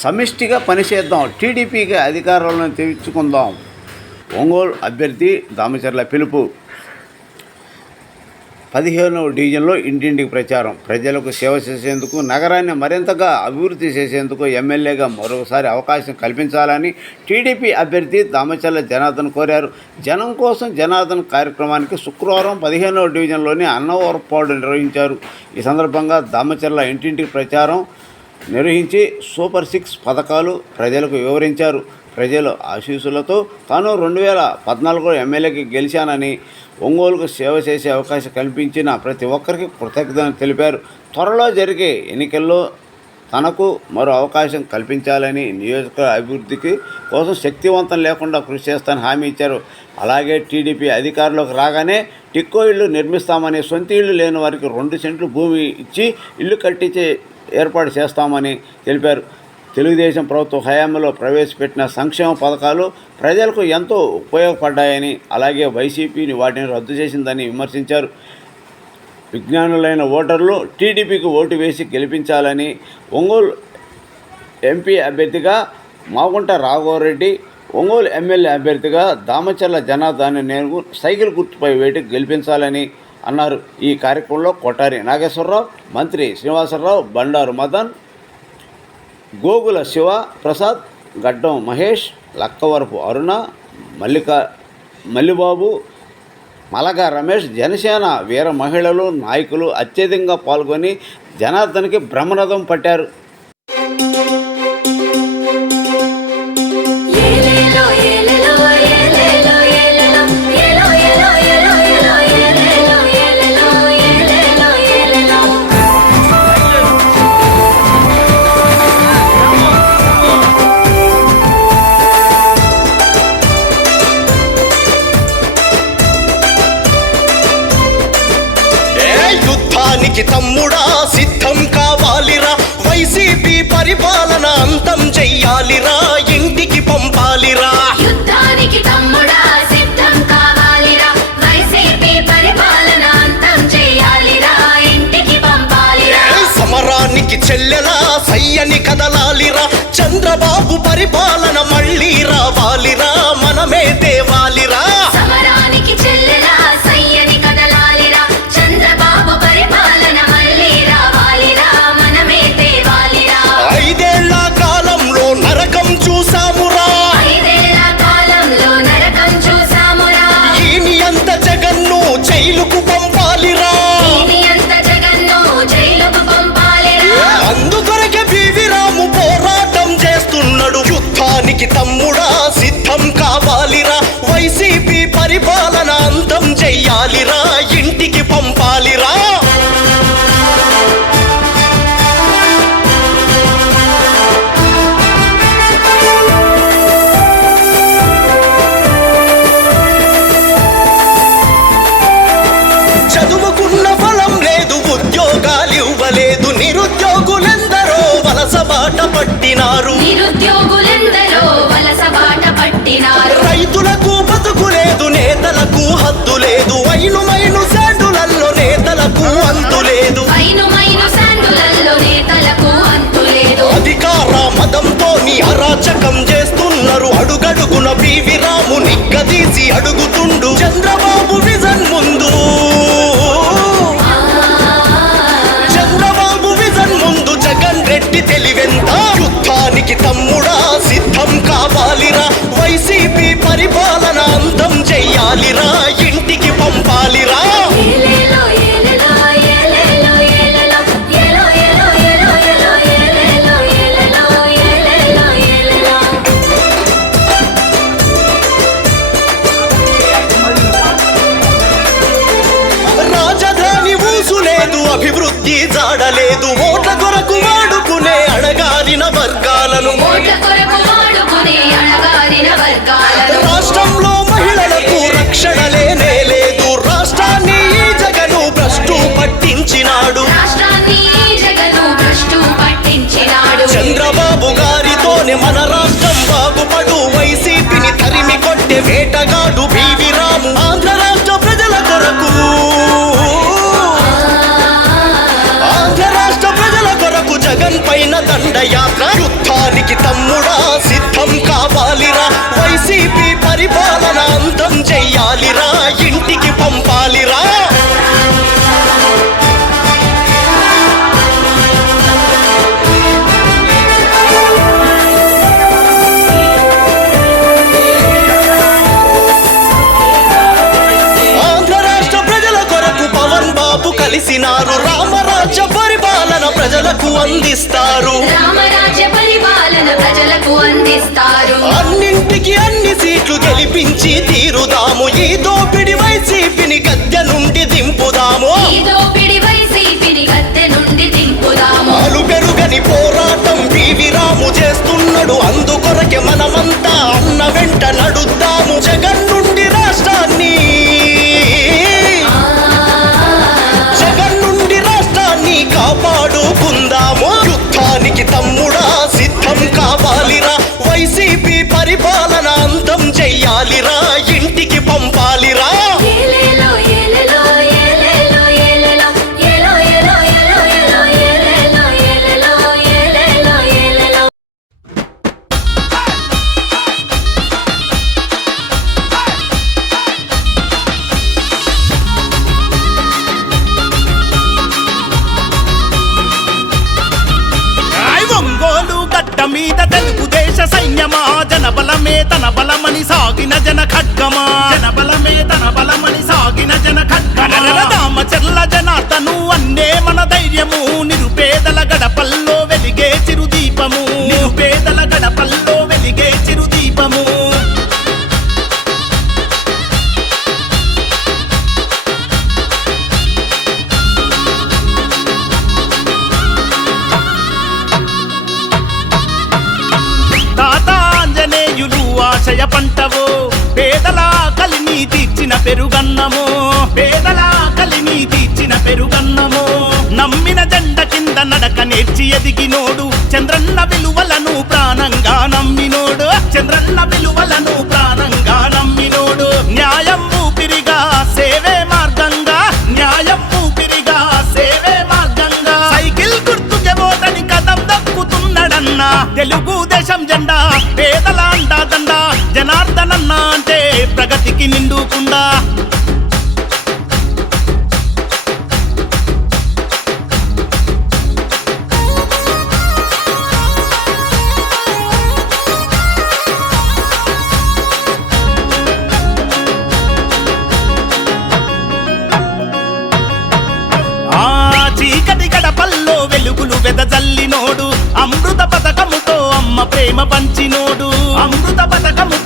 సమిష్టిగా పనిచేద్దాం. టీడీపీకి అధికారంలో తెచ్చుకుందాం. ఒంగోలు అభ్యర్థి దామచర్ల పిలుపు. పదిహేనవ డివిజన్లో ఇంటింటికి ప్రచారం. ప్రజలకు సేవ చేసేందుకు నగరాన్ని మరింతగా అభివృద్ధి చేసేందుకు ఎమ్మెల్యేగా మరొకసారి అవకాశం కల్పించాలని టీడీపీ అభ్యర్థి దామచర్ల జనార్దన్ కోరారు. జనం కోసం జనార్దన్ కార్యక్రమానికి శుక్రవారం పదిహేనవ డివిజన్లోని అన్నవరపాడు నిర్వహించారు. ఈ సందర్భంగా దామచర్ల ఇంటింటికి ప్రచారం నిర్వహించి సూపర్ సిక్స్ పథకాలు ప్రజలకు వివరించారు. ప్రజల ఆశీస్సులతో తాను రెండు వేల పద్నాలుగులో ఎమ్మెల్యేకి గెలిచానని ఒంగోలుకు సేవ చేసే అవకాశం కల్పించిన ప్రతి ఒక్కరికి కృతజ్ఞతలు తెలిపారు. త్వరలో జరిగే ఎన్నికల్లో తనకు మరో అవకాశం కల్పించాలని నియోజక అభివృద్ధికి కోసం శక్తివంతం లేకుండా కృషి చేస్తానని హామీ ఇచ్చారు. అలాగే టీడీపీ అధికారంలోకి రాగానే టిక్కో ఇల్లు నిర్మిస్తామని సొంత ఇల్లు లేని వారికి రెండు సెంట్లు భూమి ఇచ్చి ఇల్లు కట్టించే ఏర్పాటు చేస్తామని తెలిపారు. తెలుగుదేశం ప్రభుత్వ హయాంలో ప్రవేశపెట్టిన సంక్షేమ పథకాలు ప్రజలకు ఎంతో ఉపయోగపడ్డాయని అలాగే వైసీపీని వాటిని రద్దు చేసిందని విమర్శించారు. విజ్ఞానులైన ఓటర్లు టీడీపీకి ఓటు వేసి గెలిపించాలని ఒంగోలు ఎంపీ అభ్యర్థిగా మాగుంట రాఘవరెడ్డి ఒంగోలు ఎమ్మెల్యే అభ్యర్థిగా దామచర్ల జనార్దాన్ని నేను సైకిల్ గుర్తుపై వేటి గెలిపించాలని అన్నారు. ఈ కార్యక్రమంలో కొట్టారి నాగేశ్వరరావు మంత్రి శ్రీనివాసరావు బండారు మదన్ గోగుల శివ ప్రసాద్ గడ్డం మహేష్ లక్కవరపు అరుణ మల్లిక మల్లిబాబు మలక రమేష్ జనసేన వీర మహిళలు నాయకులు అత్యధికంగా పాల్గొని జనార్దన్కి బ్రహ్మరథం పట్టారు. పాలిరా మనమే దేవా. చెయ్యాలిరా ఇంటికి పంపాలిరా. మతంతో అరాచకం చేస్తున్నారు. అడుగడుగున పీవి రాము నిగ్గదీసి అడుగుతుండు. చంద్రబాబు విజన్ ముందు. అందిస్తారు. రామరాజ్య పరిపాలన ప్రజలకు అందిస్తారు. అన్ని காலிரா జనబలమే తన బలమని సాగిన జన ఖడ్గమా? జనబలమే తన బలమని సాగిన జన ఖడ్గమా? దామచర్ల జనార్దను అన్నే మన ధైర్యము నిరుపేదల గడపల్లో వెలిగే చిరుదీపము. నిరుపేదల పెరుగన్నము. పేదల కలిని తీర్చిన పెరుగన్నము. నమ్మిన జెండ కింద నడక నేర్చి ఎదిగినోడు చంద్రన్న విలువలను ప్రాణంగా నిండుకుండా గడపల్లో వెలుగులు వెదజల్లినోడు. అమృత పథకముతో అమ్మ ప్రేమ పంచినోడు. అమృత పథకముతో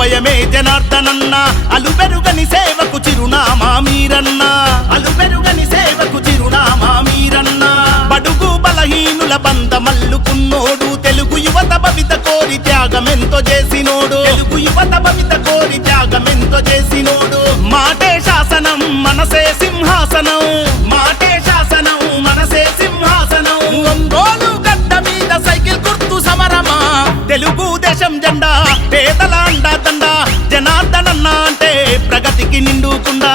ప్రజలకు అభయమే జనార్దనన్న. అలుబెరుగని సేవకు చిరునామా మీరన్న. అలుబెరుగని సేవకు చిరునామా మీరన్న. బడుగు బలహీనుల బంద మల్లుకున్నోడు తెలుగు యువత భవిత కోరి త్యాగమెంతో చేసినోడు. తెలుగు యువత భవిత కోరి త్యాగమెంతో చేసినోడు. మాటే శాసనం మనసే సింహాసనం. మాటే శాసనం మనసే సింహాసనం. ఒంగోలు గడ్డ మీద సైకిల్ గుర్తు సమరమా. తెలుగు దేశం జెండా పేదలా జనార్దనన్న అంటే ప్రగతికి నిండుకుండా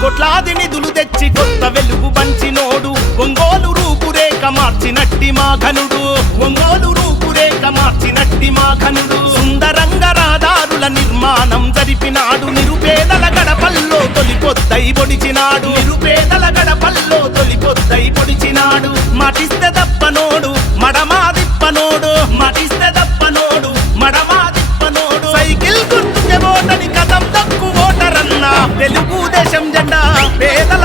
కొట్లాది నిధులు తెచ్చి కొత్త వెలుగు పంచినోడు ఒంగోలు మార్చినట్టి మా ఘనుడు. ఒంగోలు రూపురేఖ మార్చినట్టి మా ఘనుడు. సుందరంగ రాధారుల నిర్మాణం జరిపినాడు. నిరుపేదల గడపల్లో తొలిపొద్దై పొడిచినాడు. నిరుపేదల గడపల్లో తొలిపొద్దై పొడిచినాడు. మాటిస్తే దప్పనోడు మడమాదిప్పనోడు మాటిస్తే దప్పనోడు మడమాదిప్పనోడు సైకిల్ గుర్తుకే ఓటని కథం తక్కువ ఓటరన్న. తెలుగుదేశం జెండా పేదల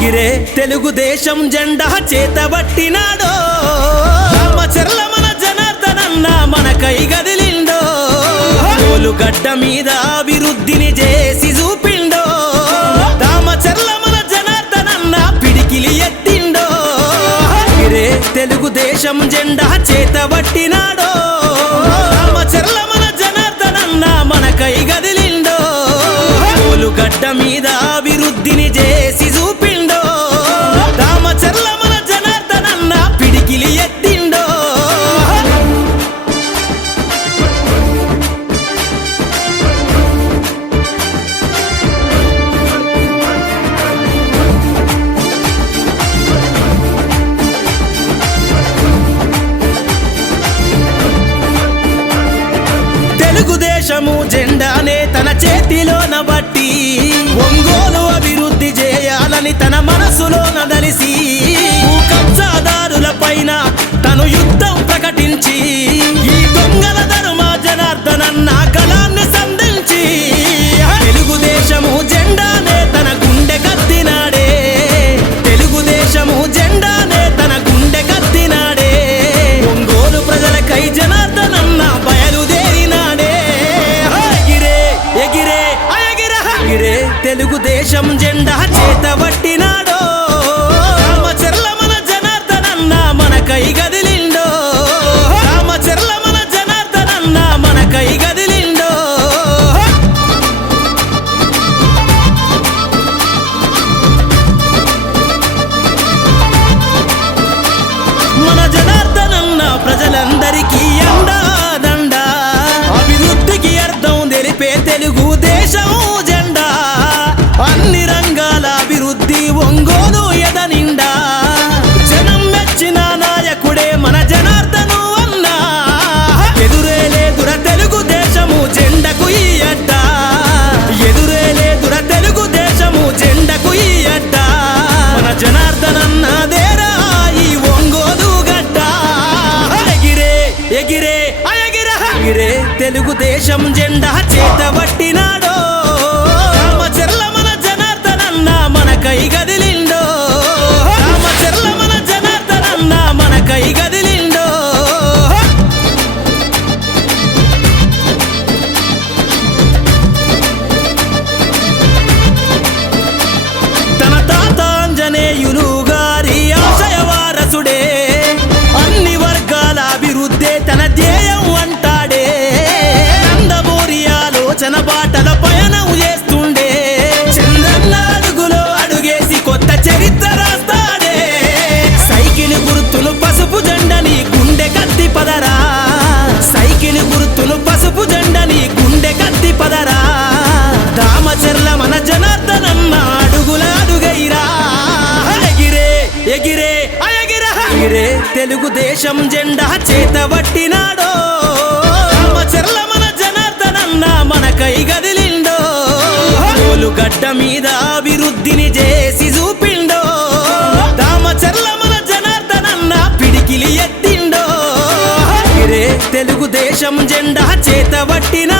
ఎగిరే తెలుగుదేశం జెండా చేతబట్టినాడో. రామచర్ల మన జనార్దనన్న మన కై గదిలిండో. గడ్డ మీద అభివృద్ధిని చేసి చూపిండో. రామచర్ల మన జనార్దనన్న పిడికిలి ఎత్తిండో. ఎగిరే తెలుగుదేశం జెండా చేతబట్టినాడో. అని తన మనసులో నదలిసి భూ కబ్జాదారుల పైన తను యుద్ధం ప్రకటించి మన జనార్దనన్న ప్రజలందరికీ అండాదండ. అభివృద్ధికి అర్థం తెలిపే తెలుగు దేశం. తెలుగుదేశం జెండా చేతబట్టినాడో చెర్ల మన జనార్దనన్న మన కై గదిలిండో. గడ్డ మీద అభివృద్ధిని చేసి చూపిండో. రామచర్ల మన జనార్దనన్న పిడికిలి ఎత్తిండో. తెలుగుదేశం జెండా చేతబట్టినాడో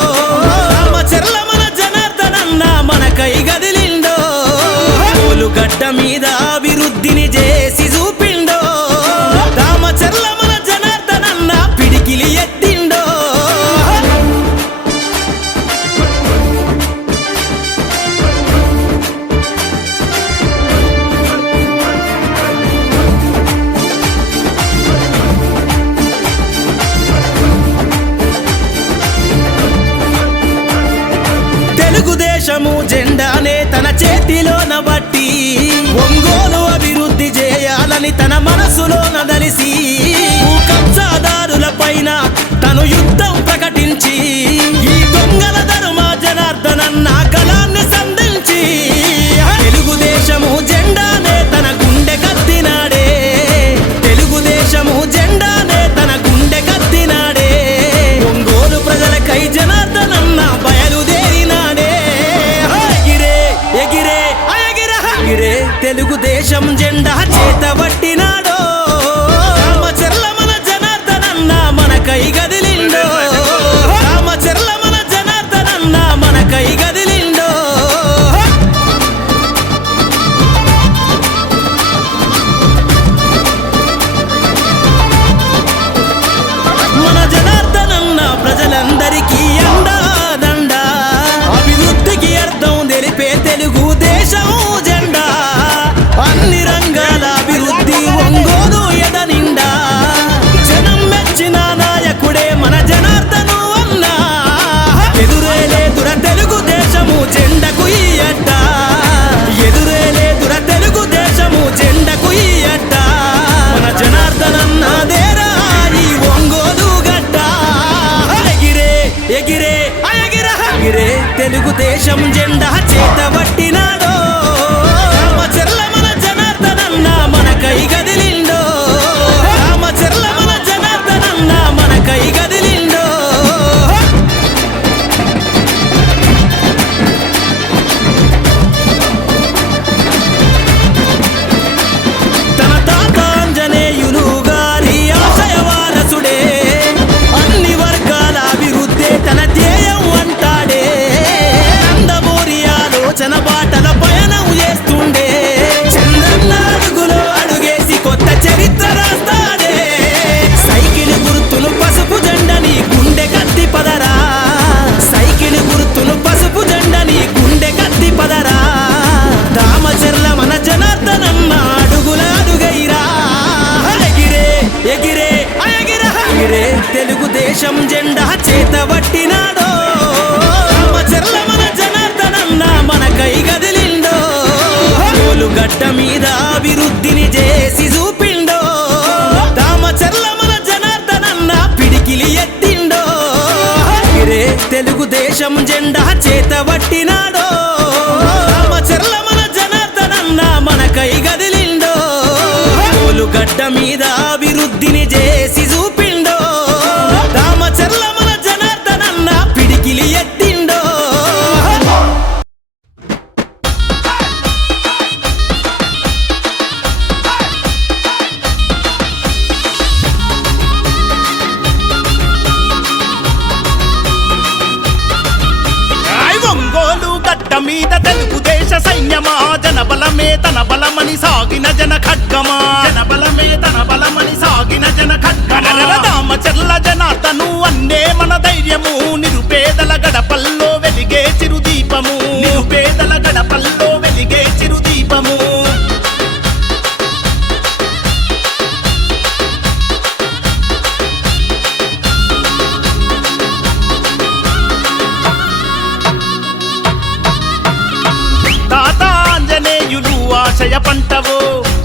పంటవో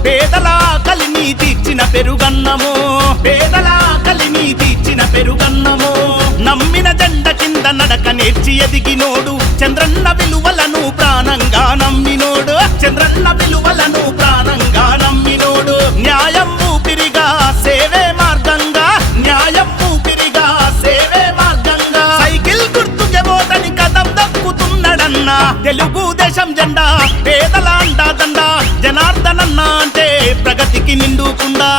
పేదల కలిని తీర్చిన పెరుగన్నము పేదల కలిని తీర్చిన పెరుగన్నము. నమ్మిన జెండ కింద నడక నేర్చి ఎదిగినోడు చంద్రన్న విలువలను ప్రాణంగా నమ్మినోడు చంద్రన్న విలువలను ప్రాణంగా నమ్మినోడు. న్యాయం ఊపిరిగా సేవే మార్గంగా న్యాయం ఊపిరిగా సేవే మార్గంగా. సైకిల్ గుర్తుకే ఓటని కదం దక్కుతున్నాడన్నా తెలుగుదేశం జెండా పేదల జనార్దనన్న అంటే ప్రగతికి నిండుకుండా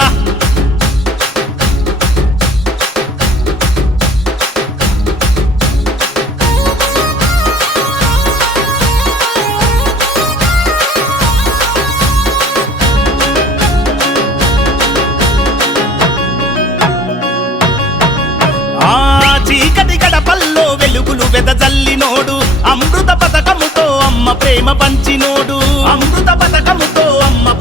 ఆ చీకటి గడపల్లో వెలుగులు వెదజల్లినోడు. అమృత పథకముతో అమ్మ ప్రేమ పంచినోడు. అమృత పథకముతో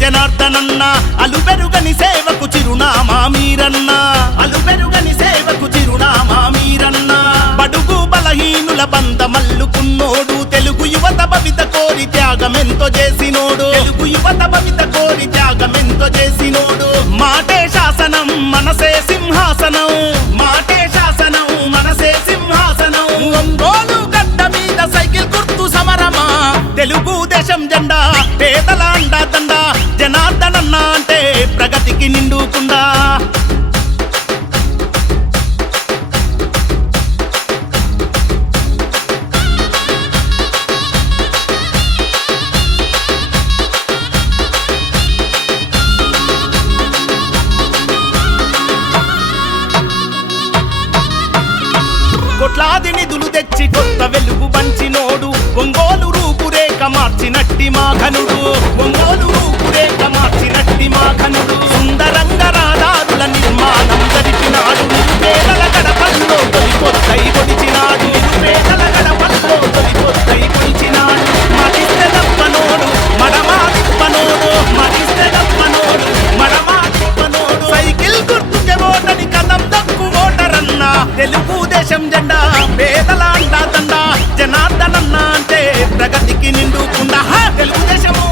జనార్దనన్న అలుబెరుగని సేవకు చిరునామా మీరన్న. అలుబెరుగని సేవకు చిరునామా మీరన్న. బడుగు బలహీనుల బంద మల్లుకున్నోడు తెలుగు యువత భవిత కోరి త్యాగమెంతో చేసినోడు. తెలుగు యువత భవిత కోరి త్యాగమెంతో చేసినోడు. మాటే శాసనం మనసే సింహాసనం. మాటే శాసనం మనసే సింహాసనం. ఒంగోలు గడ్డ మీద సైకిల్ గుర్తు సమరమా. తెలుగు దేశం జెండా పేదల అండా దండా. జనార్దనన్న అంటే ప్రగతికి నిండుకుండా దేశం జెండా పేదల అంటా దండా జనార్దనన్న అంటే ప్రగతికి నిండుకుండా తెలుగుదేశము!